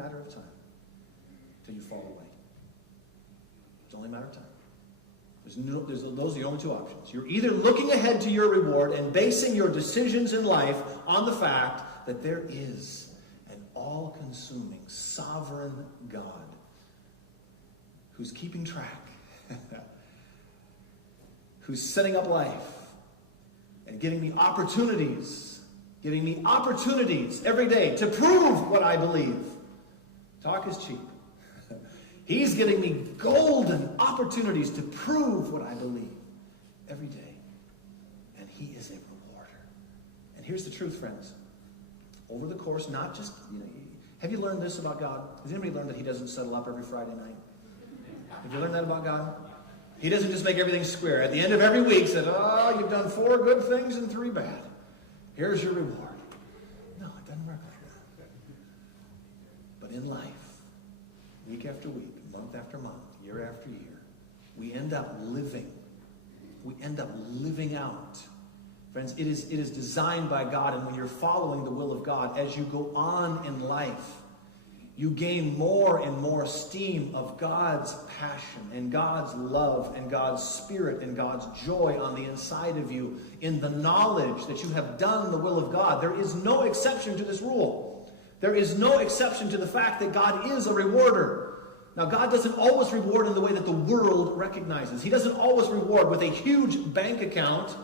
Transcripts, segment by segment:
matter of time till you fall away. It's only a matter of time. Those are the only two options. You're either looking ahead to your reward and basing your decisions in life on the fact that there is an all-consuming, sovereign God who's keeping track, who's setting up life and giving me opportunities every day to prove what I believe. Talk is cheap. He's giving me golden opportunities to prove what I believe every day. And he is a rewarder. And here's the truth, friends. Over the course, not just, have you learned this about God? Has anybody learned that he doesn't settle up every Friday night? Have you learned that about God? He doesn't just make everything square. At the end of every week, said, oh, you've done 4 good things and 3 bad. Here's your reward. No, it doesn't work like that. But in life, week after week, month after month, year after year, we end up living. We end up living out. Friends, it is designed by God, and when you're following the will of God, as you go on in life, you gain more and more esteem of God's passion and God's love and God's spirit and God's joy on the inside of you in the knowledge that you have done the will of God. There is no exception to this rule. There is no exception to the fact that God is a rewarder. Now, God doesn't always reward in the way that the world recognizes. He doesn't always reward with a huge bank account.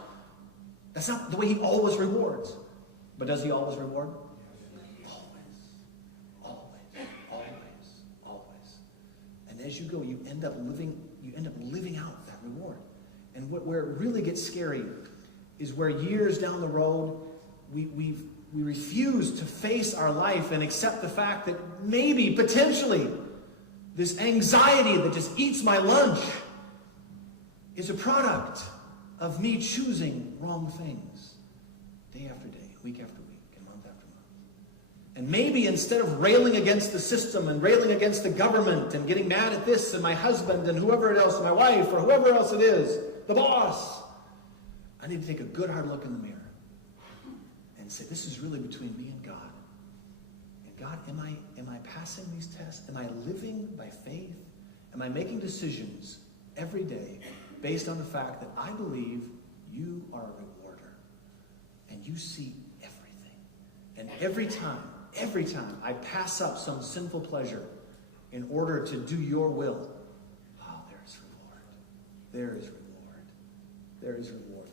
That's not the way he always rewards. But does he always reward? As you go, you end up living out that reward. And where it really gets scary is where years down the road we refuse to face our life and accept the fact that maybe, potentially, this anxiety that just eats my lunch is a product of me choosing wrong things day after day, week after week. And maybe instead of railing against the system and railing against the government and getting mad at this and my husband and whoever else, my wife or whoever else it is, the boss, I need to take a good hard look in the mirror and say, this is really between me and God. And God, am I passing these tests? Am I living by faith? Am I making decisions every day based on the fact that I believe you are a rewarder and you see everything? And every time I pass up some sinful pleasure in order to do your will, there is reward. There is reward. There is reward.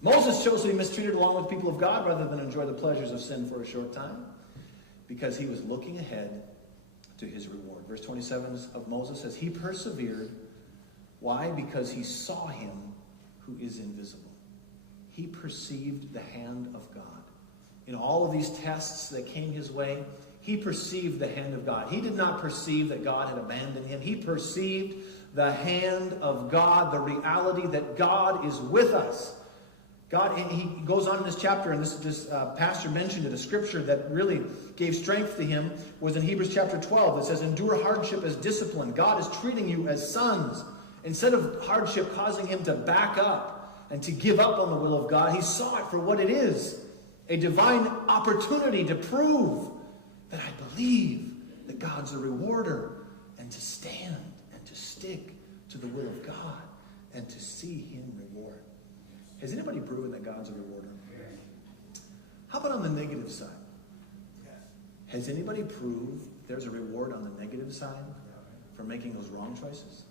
Moses chose to be mistreated along with the people of God rather than enjoy the pleasures of sin for a short time because he was looking ahead to his reward. Verse 27 of Moses says, he persevered. Why? Because he saw him who is invisible. He perceived the hand of God. In all of these tests that came his way, he perceived the hand of God. He did not perceive that God had abandoned him. He perceived the hand of God, the reality that God is with us. God, and he goes on in this chapter, and this pastor mentioned it, a scripture that really gave strength to him was in Hebrews chapter 12. It says, endure hardship as discipline. God is treating you as sons. Instead of hardship causing him to back up and to give up on the will of God, he saw it for what it is. A divine opportunity to prove that I believe that God's a rewarder and to stand and to stick to the will of God and to see him reward. Has anybody proven that God's a rewarder? How about on the negative side? Has anybody proved there's a reward on the negative side for making those wrong choices?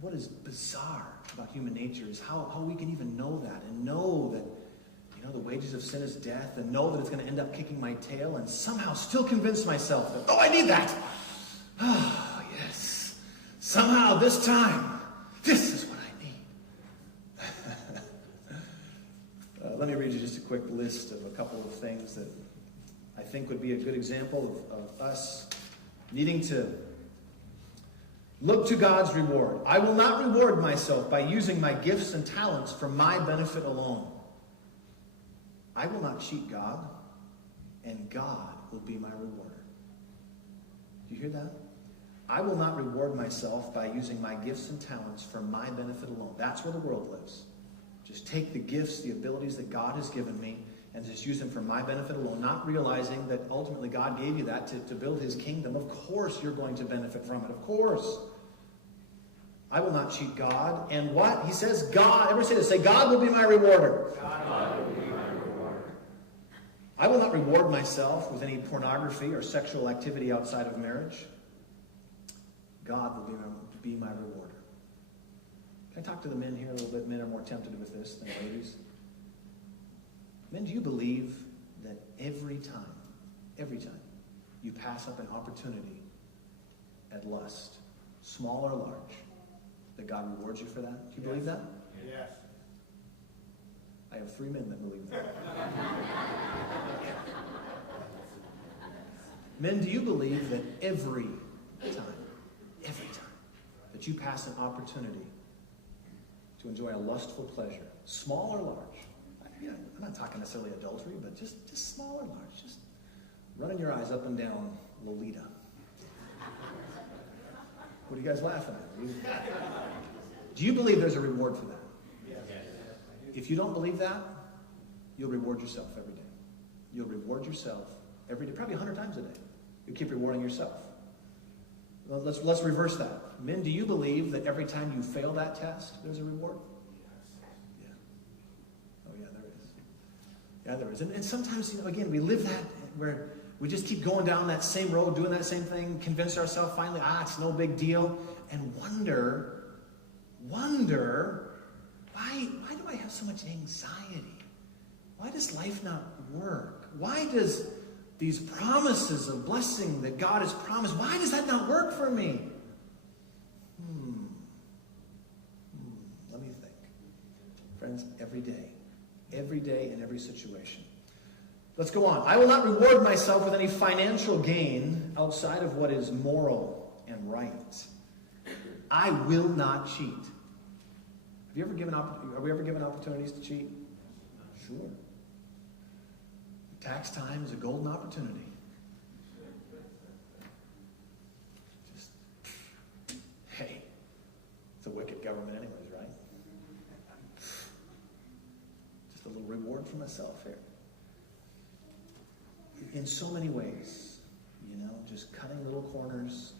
What is bizarre about human nature is how we can even know that and know that, the wages of sin is death and know that it's going to end up kicking my tail and somehow still convince myself that, I need that. Oh, yes. Somehow this time, this is what I need. Let me read you just a quick list of a couple of things that I think would be a good example of us needing to look to God's reward. I will not reward myself by using my gifts and talents for my benefit alone. I will not cheat God, and God will be my rewarder. Do you hear that? I will not reward myself by using my gifts and talents for my benefit alone. That's where the world lives. Just take the gifts, the abilities that God has given me, and just use them for my benefit alone, not realizing that ultimately God gave you that to build his kingdom, of course you're going to benefit from it. Of course. I will not cheat God. And what? He says God. Everybody say this. Say, God will be my rewarder. God will be my rewarder. I will not reward myself with any pornography or sexual activity outside of marriage. God will be my rewarder. Can I talk to the men here a little bit? Men are more tempted with this than ladies. Men, do you believe that every time you pass up an opportunity at lust, small or large, that God rewards you for that? Do you believe that? Yes. I have 3 men that believe that. Men, do you believe that every time that you pass an opportunity to enjoy a lustful pleasure, small or large, I'm not talking necessarily adultery, but just small or large, just running your eyes up and down Lolita. What are you guys laughing at? Do you believe there's a reward for that? Yes. If you don't believe that, you'll reward yourself every day. You'll reward yourself every day, probably 100 times a day. You keep rewarding yourself. Well, let's reverse that. Men, do you believe that every time you fail that test, there's a reward? Yeah. Oh yeah, there is. Yeah, there is. And sometimes, again, we live that where we just keep going down that same road, doing that same thing, convince ourselves finally, it's no big deal, and wonder, why do I have so much anxiety? Why does life not work? Why does these promises of blessing that God has promised, why does that not work for me? Let me think. Friends, every day in every situation. Let's go on. I will not reward myself with any financial gain outside of what is moral and right. I will not cheat. Are we ever given opportunities to cheat? Sure. Tax time is a golden opportunity. Hey, it's a wicked government anyways, right? Just a little reward for myself here. In so many ways, just cutting little corners.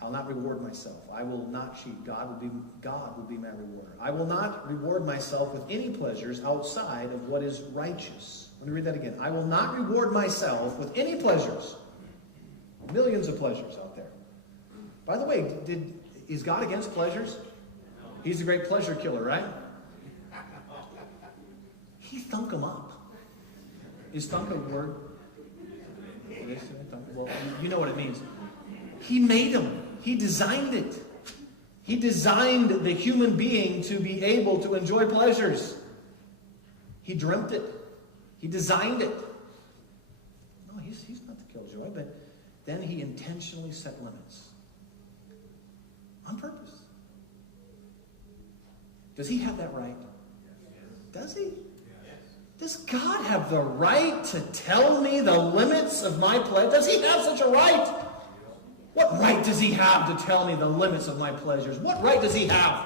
I'll not reward myself. I will not cheat. God will be my rewarder. I will not reward myself with any pleasures outside of what is righteous. Let me read that again. I will not reward myself with any pleasures. Millions of pleasures out there. By the way, is God against pleasures? He's a great pleasure killer, right? He thunk them up. Is thunk a word? Well, you know what it means. He made them. He designed it. He designed the human being to be able to enjoy pleasures. He dreamt it. He designed it. No, he's not the killjoy, but then he intentionally set limits. On purpose. Does he have that right? Does he? Does God have the right to tell me the limits of my pleasure? Does he have such a right? What right does he have to tell me the limits of my pleasures? What right does he have?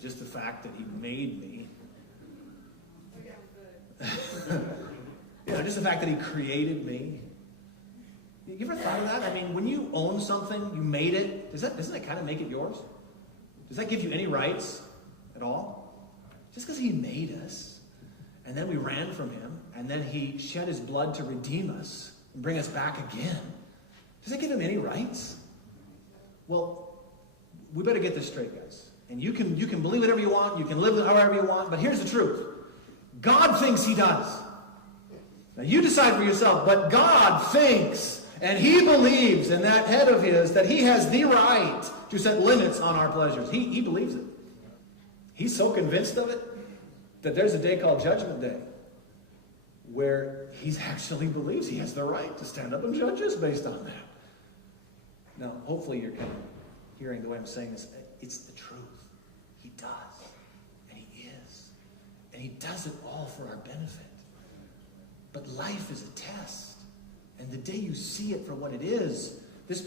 Just the fact that he made me. Just the fact that he created me. You ever thought of that? I mean, when you own something, you made it, doesn't that kind of make it yours? Does that give you any rights at all? Just because he made us, and then we ran from him, and then he shed his blood to redeem us and bring us back again. Does that give him any rights? Well, we better get this straight, guys. And you can believe whatever you want, you can live however you want, but here's the truth. God thinks he does. Now you decide for yourself, but God thinks, and he believes in that head of his that he has the right to set limits on our pleasures. He believes it. He's so convinced of it that there's a day called Judgment Day where he actually believes he has the right to stand up and judge us based on that. Now, hopefully you're kind of hearing the way I'm saying this. It's the truth. He does. And he is. And he does it all for our benefit. But life is a test. And the day you see it for what it is, this